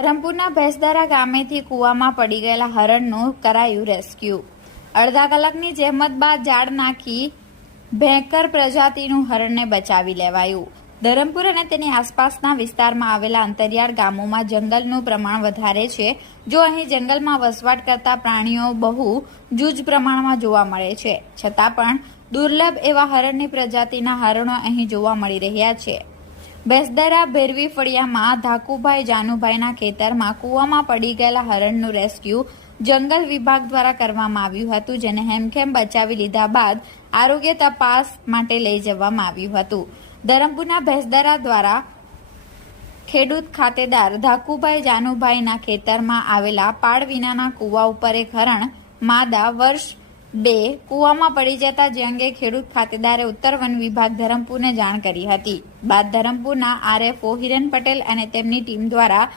ધરમપુરના ભેંસદારા ગામેથી કૂવામાં પડી ગયેલા હરણનું કરાયું રેસ્ક્યુ. અડધા કલાકની જહેમત બાદ ઝાડ નાખી ભેંકર પ્રજાતિનું હરણને બચાવી લેવાયું. ધરમપુર અને તેની આસપાસના વિસ્તારમાં આવેલા અંતરિયાળ ગામોમાં જંગલનું પ્રમાણ વધારે છે. જો અહીં જંગલમાં વસવાટ કરતા પ્રાણીઓ બહુ જૂજ પ્રમાણમાં જોવા મળે છે. છતાં પણ દુર્લભ એવા હરણની પ્રજાતિના હરણો અહીં જોવા મળી રહ્યા છે. બેસદરા ભેરવી ફળિયામાં ધાકુભાઈ જાનુભાઈના ખેતરમાં કૂવામાં પડી ગયેલા હરણનું રેસ્ક્યુ જંગલ વિભાગ દ્વારા કરવામાં આવ્યું હતું, જેને હેમખેમ બચાવી લીધા બાદ આરોગ્ય તપાસ માટે લઈ જવામાં આવ્યું હતું. ધરમપુરના ભેસદરા દ્વારા ખેડૂત ખાતેદાર ધાકુભાઈ જાનુભાઈના ખેતરમાં આવેલા પાડ વિનાના કૂવા ઉપર એક હરણ, માદા વર્ષ બે, કૂવામાં પડી જતા જે અંગે ખેડૂત ખાતેદારે ઉત્તર વન વિભાગ ધરમપુરને જાણ કરી હતી. બાદ ધરમપુરના આરએફઓ હિરેન પટેલ અને તેમની ટીમ દ્વારા